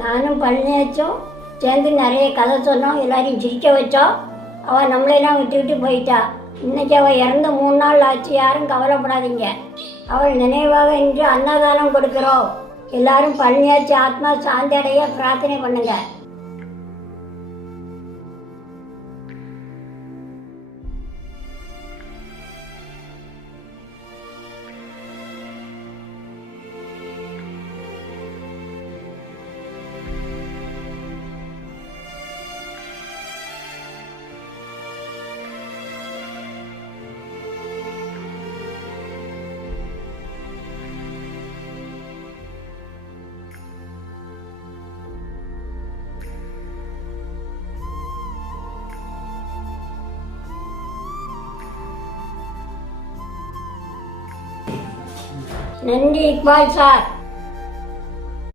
நானும் பழனியாச்சும் சேர்ந்து நிறைய கதை சொன்னோம், எல்லாரையும் சிரிக்க வச்சோம். அவள் நம்மளையெல்லாம் விட்டு விட்டு போயிட்டா. இன்னைக்கு அவள் இறந்து 3 நாள் ஆச்சு. யாரும் கவலைப்படாதீங்க. அவள் நினைவாக இன்று அன்னதானம் கொடுக்கிறோம். எல்லாரும் பழனியாச்சு ஆத்மா சாந்தி அடைய பிரார்த்தனை பண்ணுங்க. நன்றி இக்பால் சார்.